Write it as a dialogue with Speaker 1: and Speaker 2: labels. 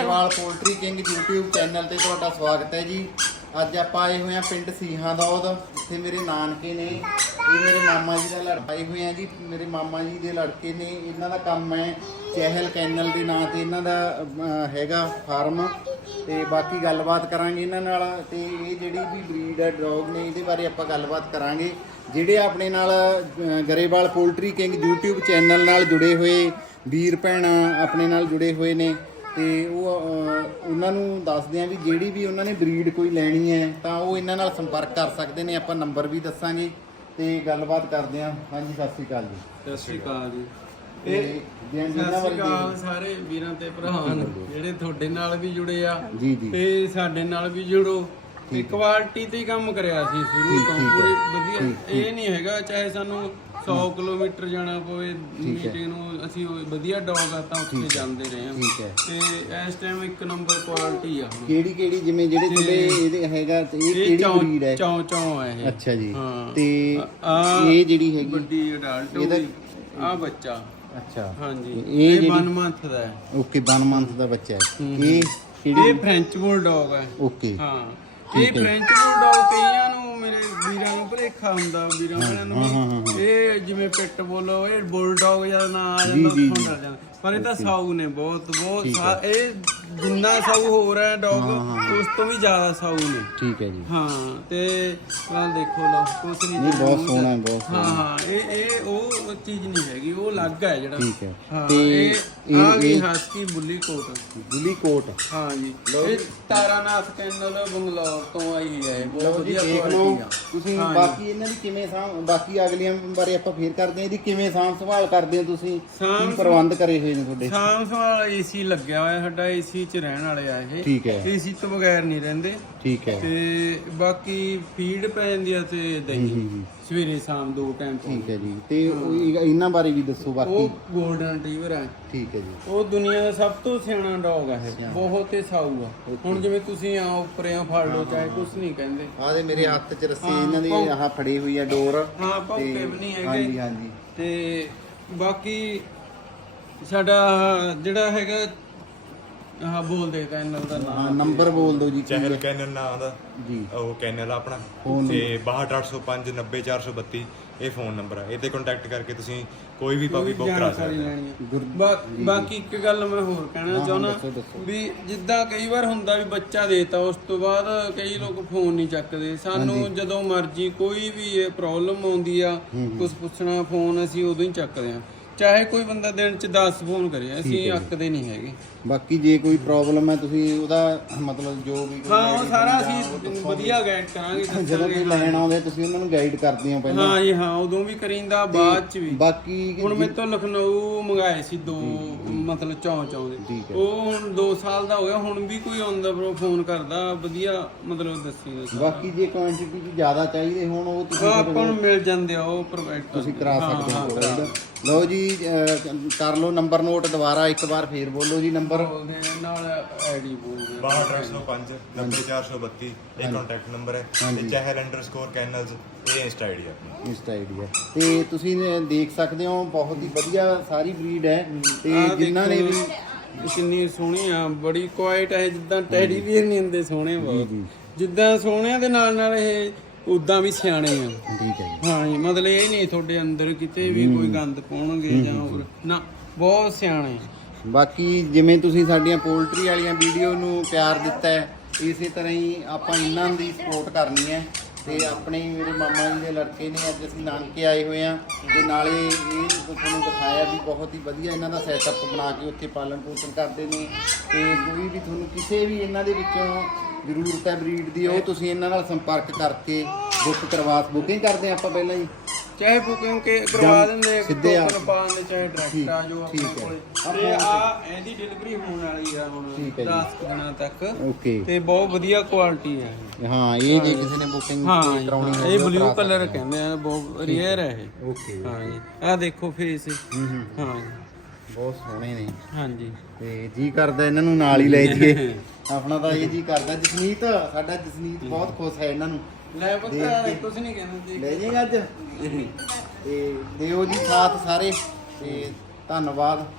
Speaker 1: Grewal poultry king YouTube channel ਤੇ ਤੁਹਾਡਾ ਸਵਾਗਤ ਹੈ ਜੀ। ਅੱਜ ਆਪਾਂ ਆਏ ਹੋਏ ਆ ਪਿੰਡ ਸੀਹਾਂ ਦੌਦ, ਜਿੱਥੇ ਮੇਰੇ ਨਾਨਕੇ ਨੇ। ਇਹ ਮੇਰੇ ਮਾਮਾ ਜੀ ਦਾ ਲੜਕਾ ਆਏ ਹੋਏ ਆ ਜੀ, ਮੇਰੇ ਮਾਮਾ ਜੀ ਦੇ ਲੜਕੇ ਨੇ। ਇਹਨਾਂ ਦਾ ਕੰਮ ਹੈ ਚਹਿਲ ਕੈਨਲ ਦੇ ਨਾਂ ਤੇ ਇਹਨਾਂ ਦਾ ਹੈਗਾ ਫਾਰਮ, ਤੇ ਬਾਕੀ ਗੱਲਬਾਤ ਕਰਾਂਗੇ ਇਹਨਾਂ ਨਾਲ। ਤੇ ਇਹ ਜਿਹੜੀ ਵੀ ਬਰੀਡ ਹੈ ਡੌਗ ਨੇ, ਇਹਦੇ ਬਾਰੇ ਆਪਾਂ ਗੱਲਬਾਤ ਕਰਾਂਗੇ। ਜਿਹੜੇ ਆਪਣੇ ਨਾਲ Grewal poultry king YouTube channel ਨਾਲ ਜੁੜੇ ਹੋਏ ਵੀਰ ਭੈਣ ਆਪਣੇ ਨਾਲ ਜੁੜੇ ਹੋਏ ਨੇ, ਤੇ ਉਹ ਉਹਨਾਂ ਨੂੰ ਦੱਸਦੇ ਆ ਵੀ ਜਿਹੜੀ ਵੀ ਉਹਨਾਂ ਨੇ ਬਰੀਡ ਕੋਈ ਲੈਣੀ ਹੈ ਤਾਂ ਉਹ ਇਹਨਾਂ ਨਾਲ ਸੰਪਰਕ ਕਰ ਸਕਦੇ ਨੇ। ਆਪਾਂ ਨੰਬਰ ਵੀ ਦੱਸਾਂਗੇ ਤੇ ਗੱਲਬਾਤ ਕਰਦੇ ਆ। ਹਾਂਜੀ, ਸਤਿ ਸ਼੍ਰੀ ਅਕਾਲ ਜੀ।
Speaker 2: ਸਤਿ ਸ਼੍ਰੀ ਅਕਾਲ ਜੀ। ਸਾਰੇ ਵੀਰਾਂ ਤੇ ਭਰਾਵਾਂ ਜਿਹੜੇ ਤੁਹਾਡੇ ਨਾਲ ਵੀ ਜੁੜੇ ਆ
Speaker 1: ਜੀ ਜੀ,
Speaker 2: ਤੇ ਸਾਡੇ ਨਾਲ ਵੀ ਜੁੜੋ। ਤੇ ਕੁਆਲਿਟੀ ਤੇ ਹੀ ਕੰਮ ਕਰਿਆ ਸੀ ਸ਼ੁਰੂ ਤੋਂ, ਪੂਰੀ ਵਧੀਆ। ਇਹ ਨਹੀਂ ਹੈਗਾ ਚਾਹੇ ਸਾਨੂੰ 100 ਕਿਲੋਮੀਟਰ ਜਾਣਾ ਪਵੇ ਮੀਟਿੰਗ ਨੂੰ, ਅਸੀਂ ਵਧੀਆ ਡੌਗ ਆ ਤਾਂ ਉੱਥੇ ਜਾਂਦੇ ਰਹੇ ਹਾਂ।
Speaker 1: ਠੀਕ ਹੈ।
Speaker 2: ਤੇ ਇਸ ਟਾਈਮ ਇੱਕ ਨੰਬਰ ਕੁਆਲਿਟੀ ਆ।
Speaker 1: ਕਿਹੜੀ ਕਿਹੜੀ, ਜਿਵੇਂ ਜਿਹੜੇ ਤੁਹਾਡੇ ਇਹਦੇ ਹੈਗਾ, ਇਹ ਕਿਹੜੀ ਬਰੀਡ ਹੈ?
Speaker 2: ਚੌਂ ਚੌਂ ਹੈ ਇਹ।
Speaker 1: ਅੱਛਾ ਜੀ।
Speaker 2: ਹਾਂ।
Speaker 1: ਤੇ ਇਹ ਜਿਹੜੀ ਹੈਗੀ
Speaker 2: ਵੱਡੀ ਅਡਲਟ ਆ ਬੱਚਾ।
Speaker 1: ਅੱਛਾ
Speaker 2: ਹਾਂਜੀ,
Speaker 1: ਇਹ
Speaker 2: 1 ਮੰਥ ਦਾ ਹੈ।
Speaker 1: ਓਕੇ, 1 ਮੰਥ ਦਾ ਬੱਚਾ ਹੈ। ਇਹ
Speaker 2: ਇਹ ਫ੍ਰੈਂਚ ਬੁਲਡੌਗ ਹੈ।
Speaker 1: ਓਕੇ,
Speaker 2: ਹਾਂ, ਇਹ ਫ੍ਰੈਂਚ ਬੁਲਡੌਗ ਕਈਆਂ ਨੂੰ, ਮੇਰੇ ਵੀਰਾਂ ਨੂੰ ਭੁਲੇਖਾ ਹੁੰਦਾ, ਵੀਰਾਂ ਭੈਣਾਂ ਨੂੰ ਵੀ ਇਹ ਜਿਵੇਂ ਪਿੱਟ ਬੋਲੋ, ਇਹ ਬੁਲਡੌਗ ਜਾਂ ਨਾ ਆ ਜਾਂਦਾ ਉੱਥੋਂ ਡਰ ਜਾਂਦਾ, ਪਰ ਇਹ ਤਾਂ ਸਾਊ ਨੇ ਬਹੁਤ ਬਹੁਤ। ਇਹ ਜਿੰਨਾ ਸਾਊ ਹੋ ਰਿਹਾ ਡੌਗ ਉਸ ਤੋਂ ਵੀ ਜ਼ਿਆਦਾ ਸਾਊ ਨੇ।
Speaker 1: ਠੀਕ ਹੈ ਜੀ।
Speaker 2: ਹਾਂ, ਤੇ ਆਹ ਦੇਖੋ ਲੋ, ਕੁਛ ਨਹੀਂ,
Speaker 1: ਬਹੁਤ ਸੋਹਣਾ ਹੈ, ਬਹੁਤ ਸੋਹਣਾ।
Speaker 2: ਹਾਂ, ਇਹ ਉਹ ਚੀਜ਼ ਨਹੀਂ ਹੈਗੀ, ਉਹ ਅਲੱਗ ਹੈ ਜਿਹੜਾ।
Speaker 1: ਠੀਕ ਹੈ।
Speaker 2: ਹਾਂ,
Speaker 1: ਤੇ
Speaker 2: ਇਹ ਹਸਕੀ ਬੁੱਲੀ ਕੋਟ।
Speaker 1: ਬੁੱਲੀ ਕੋਟ,
Speaker 2: ਹਾਂ ਜੀ। ਇਹ ਤਾਰਾਨਾਥ ਕੈਨਲ ਬੰਗਲੌਰ ਤੋਂ ਆਈ ਹੈ। ਬਹੁਤ ਵਧੀਆ
Speaker 1: ਦੇਖ ਲਓ
Speaker 2: ਕੁਆਲਿਟੀ ਆ
Speaker 1: ਤੁਸੀਂ। ਬਾਕੀ ਇਹਨਾਂ ਦੀ ਕਿਵੇਂ ਬਾਕੀ ਅਗਲੀਆਂ ਬਾਰੇ ਆਪਾਂ ਫੇਰ ਕਰਦੇ ਹਾਂ। ਇਹਦੀ ਕਿਵੇਂ ਸਾਂਭ ਸੰਭਾਲ ਕਰਦੇ ਹੋ ਤੁਸੀਂ? ਕੀ ਪ੍ਰਬੰਧ ਕਰੇ ਹੋਏ ਨੇ ਤੁਹਾਡੇ?
Speaker 2: ਸਾਂਭ ਸੰਭਾਲ ਏਸੀ ਲੱਗਿਆ ਹੋਇਆ ਸਾਡਾ, ਏਸੀ 'ਚ ਰਹਿਣ ਵਾਲੇ ਆ ਇਹ।
Speaker 1: ਠੀਕ ਹੈ।
Speaker 2: ਏਸੀ ਤੋਂ ਬਗੈਰ ਨਹੀਂ ਰਹਿੰਦੇ।
Speaker 1: ਠੀਕ ਹੈ।
Speaker 2: ਤੇ ਬਾਕੀ ਫੀਡ ਪੈ ਜਾਂਦੀ ਆ ਤੇ ਦਹੀਂ ਸਵੇਰੇ ਸ਼ਾਮ 2 ਟਾਈਮ।
Speaker 1: ਠੀਕ ਹੈ ਜੀ। ਤੇ ਇਹਨਾਂ ਬਾਰੇ ਵੀ ਦੱਸੋ। ਬਾਕੀ
Speaker 2: ਉਹ 골ਡਨ ਰਿਟਰੀਵਰ ਹੈ।
Speaker 1: ਠੀਕ ਹੈ ਜੀ।
Speaker 2: ਉਹ ਦੁਨੀਆ ਦਾ ਸਭ ਤੋਂ ਸਿਆਣਾ ਡੌਗ ਹੈ ਇਹ, ਬਹੁਤ ਹੀ ਸਾਊ ਆ। ਹੁਣ ਜਿਵੇਂ ਤੁਸੀਂ ਆ ਉੱਪਰਿਆਂ ਫੜ ਲਓ, ਚਾਹੇ ਕੁਝ ਨਹੀਂ ਕਹਿੰਦੇ।
Speaker 1: ਆਹ ਦੇ ਮੇਰੇ ਹੱਥ 'ਚ ਰੱਸੀ ਇਹਨਾਂ ਦੀ ਆਹ ਫੜੀ ਹੋਈ ਆ, ਡੋਰ।
Speaker 2: ਹਾਂ, ਭੌਂਕੇ ਵੀ ਨਹੀਂ ਹੈਗੇ।
Speaker 1: ਹਾਂਜੀ ਹਾਂਜੀ।
Speaker 2: ਤੇ ਬਾਕੀ ਸਾਡਾ ਜਿਹੜਾ ਹੈਗਾ, ਆਹ ਬੋਲ ਦੇ ਕੈਨਲ ਦਾ ਨਾਮ,
Speaker 1: ਨੰਬਰ ਬੋਲ ਦਿਓ ਜੀ।
Speaker 3: ਚਹਿਲ ਕੈਨਲ ਨਾਂ ਦਾ
Speaker 1: ਜੀ,
Speaker 3: ਉਹ ਕੈਨਲ ਆਪਣਾ। ਤੇ 62805 90432 ਇਹ ਫੋਨ ਨੰਬਰ ਹੈ। ਇਹ ਤੇ ਕੰਟੈਕਟ ਕਰਕੇ ਤੁਸੀਂ ਕੋਈ ਵੀ ਪਪੀ ਬੁੱਕ ਕਰਾ ਸਕਦੇ ਹੋ।
Speaker 2: ਬਾਕੀ ਇੱਕ ਗੱਲ ਮੈਂ ਹੋਰ ਕਹਿਣਾ ਚਾਹੁੰਦਾ ਵੀ, ਜਿੱਦਾਂ ਕਈ ਵਾਰ ਹੁੰਦਾ ਵੀ ਬੱਚਾ ਦੇਤਾ, ਉਸ ਤੋਂ ਬਾਅਦ ਕਈ ਲੋਕ ਫੋਨ ਨਹੀਂ ਚੱਕਦੇ। ਸਾਨੂੰ ਜਦੋਂ ਮਰਜ਼ੀ ਕੋਈ ਵੀ ਇਹ ਪ੍ਰੋਬਲਮ ਆਉਂਦੀ ਆ, ਕੁਝ ਪੁੱਛਣਾ, ਫੋਨ ਅਸੀਂ ਉਦੋਂ ਹੀ ਚੱਕਦੇ ਆ। ਚਾਹੇ ਕੋਈ ਬੰਦਾ ਦਿਨ 'ਚ 10 ਫੋਨ ਕਰੇ, ਅਸੀਂ ਅੱਕਦੇ ਨਹੀਂ ਹੈਗੇ।
Speaker 1: ਬਾਕੀ ਜੇ ਕੋਈ ਪ੍ਰੋਬਲਮ ਹੈ, ਤੁਸੀਂ ਉਹਦਾ ਮਤਲਬ ਜੋ ਵੀ
Speaker 2: ਹਾਂ, ਉਹ ਸਾਰਾ ਅਸੀਂ ਵਧੀਆ ਗਾਈਡ ਕਰਾਂਗੇ।
Speaker 1: ਜਦੋਂ ਕੋਈ ਲੈਣ ਆਉਂਦੇ ਤੁਸੀਂ ਉਹਨਾਂ ਨੂੰ ਗਾਈਡ ਕਰਦੇ ਹੋ ਪਹਿਲਾਂ?
Speaker 2: ਹਾਂ ਜੀ, ਹਾਂ, ਉਦੋਂ ਵੀ ਕਰੀਂਦਾ, ਬਾਅਦ 'ਚ ਵੀ।
Speaker 1: ਬਾਕੀ
Speaker 2: ਹੁਣ ਮੇਰੇ ਤੋਂ ਲਖਨਊ ਮੰਗਾਏ ਸੀ 2, ਮਤਲਬ ਚੌਂ ਦੇ। ਉਹ ਹੁਣ 2 ਸਾਲ ਦਾ ਹੋ ਗਿਆ। ਹੁਣ ਵੀ ਕੋਈ ਆਉਂਦਾ ਬਰੋ ਫੋਨ ਕਰਦਾ, ਵਧੀਆ ਮਤਲਬ ਦੱਸੀ।
Speaker 1: ਬਾਕੀ ਜੇ ਕੁਆਂਟੀਟੀ ਜ਼ਿਆਦਾ ਚਾਹੀਦੇ ਹੋਣ, ਉਹ ਤੁਸੀਂ
Speaker 2: ਆਪਾਂ ਨੂੰ ਮਿਲ ਜਾਂਦੇ ਆ, ਉਹ ਪ੍ਰੋਵਾਈਡ
Speaker 1: ਤੁਸੀਂ ਕਰਾ ਸਕਦੇ ਹੋ। ਲਓ ਜੀ, ਕਰ ਲਓ ਨੰਬਰ ਨੋਟ ਦੁਬਾਰਾ ਇੱਕ ਵਾਰ ਫੇਰ ਬੋਲੋ ਜੀ। ਨੰਬਰ
Speaker 2: ਨਾਲ ਆਈਡੀ ਬੋਲਦੇ
Speaker 3: 62805 90432 ਇਹ ਕੰਟੈਕਟ ਨੰਬਰ ਹੈ। ਤੇ chahel_kennels ਇਹ ਇੰਸਟਾ ਆਈਡੀ ਹੈ ਆਪਣੀ।
Speaker 1: ਇੰਸਟਾ ਆਈਡੀ ਹੈ। ਤੇ ਤੁਸੀਂ ਦੇਖ ਸਕਦੇ ਹੋ, ਬਹੁਤ ਹੀ ਵਧੀਆ ਸਾਰੀ ਬਰੀਡ ਹੈ। ਤੇ ਜਿਨ੍ਹਾਂ ਨੇ ਵੀ
Speaker 2: ਕਿੰਨੀ ਸੋਹਣੀ ਆ, ਬੜੀ ਕੁਆਇਟ ਹੈ, ਜਿੱਦਾਂ ਟੈਡੀ ਵੀਰ ਨਹੀਂ ਹੁੰਦੇ ਸੋਹਣੇ ਬਹੁਤ। ਜਿੱਦਾਂ ਸੋਹਣਿਆਂ ਦੇ ਨਾਲ ਨਾਲ ਇਹ ਉਦਾਂ ਵੀ ਸਿਆਣੇ ਆ।
Speaker 1: ਠੀਕ ਹੈ ਜੀ।
Speaker 2: ਹਾਂ ਜੀ, ਮਤਲਬ ਇਹ ਨਹੀਂ ਤੁਹਾਡੇ ਅੰਦਰ ਕਿਤੇ ਵੀ ਕੋਈ ਗੰਦ ਪਾਉਣਗੇ ਜਾਂ ਹੋਰ ਨਾ, ਬਹੁਤ ਸਿਆਣੇ।
Speaker 1: ਬਾਕੀ ਜਿਵੇਂ ਤੁਸੀਂ ਸਾਡੀਆਂ ਪੋਲਟਰੀ ਵਾਲੀਆਂ ਵੀਡੀਓ ਨੂੰ ਪਿਆਰ ਦਿੱਤਾ ਹੈ, ਇਸੇ ਤਰ੍ਹਾਂ ਹੀ ਆਪਾਂ ਇਹਨਾਂ ਦੀ ਸਪੋਰਟ ਕਰਨੀ ਹੈ। ਤੇ ਆਪਣੇ ਮੇਰੇ ਮਾਮਾ ਜੀ ਦੇ ਲੜਕੇ ਨੇ, ਅੱਜ ਅਸੀਂ ਨਾਨਕੇ ਆਏ ਹੋਏ ਆ, ਤੇ ਨਾਲੇ ਇਹ ਤੁਹਾਨੂੰ ਦਿਖਾਇਆ ਵੀ ਬਹੁਤ ਹੀ ਵਧੀਆ ਇਹਨਾਂ ਦਾ ਸੈਟਅਪ ਬਣਾ ਕੇ ਉੱਥੇ ਪਾਲਣ ਪੋਸ਼ਣ ਕਰਦੇ ਨੇ। ਤੇ ਕੋਈ ਵੀ ਤੁਹਾਨੂੰ ਕਿਸੇ ਵੀ ਇਹਨਾਂ ਦੇ ਵਿੱਚੋਂ ਜ਼ਰੂਰਤ ਹੈ ਬਰੀਡ ਦੀ, ਉਹ ਤੁਸੀਂ ਇਹਨਾਂ ਨਾਲ ਸੰਪਰਕ ਕਰਕੇ ਬੁਕਿੰਗ ਕਰਦੇ ਆਪਾਂ ਪਹਿਲਾਂ ਹੀ,
Speaker 2: ਚਾਹੇ ਬੁਕਿੰਗ ਕਰਵਾ ਦਿੰਦੇ,
Speaker 1: ਸਿੱਧੇ ਆ
Speaker 2: ਟੋਕਨ ਪਾ ਦਿੰਦੇ, ਚਾਹੇ ਡਾਇਰੈਕਟ ਆ ਜੋ ਆਪਣੇ ਕੋਲੇ। ਤੇ ਆ ਇਹਦੀ ਡਿਲੀਵਰੀ ਹੋਣ ਵਾਲੀ ਆ ਹੁਣ 10 ਦਿਨਾਂ ਤੱਕ।
Speaker 1: ਓਕੇ।
Speaker 2: ਤੇ ਬਹੁਤ ਵਧੀਆ ਕੁਆਲਿਟੀ ਹੈ।
Speaker 1: ਹਾਂ, ਇਹ ਜੇ ਕਿਸੇ ਨੇ ਬੁਕਿੰਗ ਕਰਾਉਣੀ ਹੈ,
Speaker 2: ਇਹ ਬਲੂ ਕਲਰ ਕਹਿੰਦੇ ਆ, ਬਹੁਤ ਰੇਅਰ ਹੈ ਇਹ।
Speaker 1: ਓਕੇ।
Speaker 2: ਹਾਂ ਜੀ, ਆਹ ਦੇਖੋ ਫੇਸ। ਹਾਂ ਜੀ,
Speaker 1: ਬਹੁਤ ਸੋਹਣੇ ਨੇ।
Speaker 2: ਹਾਂਜੀ।
Speaker 1: ਤੇ ਜੀ ਕਰਦਾ ਇਹਨਾਂ ਨੂੰ ਨਾਲ ਹੀ ਲੈ ਜਾਈਏ। ਆਪਣਾ ਤਾਂ ਇਹ ਜੀ ਕਰਦਾ। ਜਸਨੀਤ, ਸਾਡਾ ਜਸਨੀਤ ਬਹੁਤ ਖੁਸ਼ ਹੈ ਇਹਨਾਂ ਨੂੰ।
Speaker 2: ਲੈ ਪਤਾ ਕੁਝ ਨਹੀਂ ਕਹਿੰਦੇ,
Speaker 1: ਲੈ ਜਾਏਗਾ ਅੱਜ। ਤੇ ਦਿਓ ਜੀ ਸਾਥ ਸਾਰੇ, ਤੇ ਧੰਨਵਾਦ।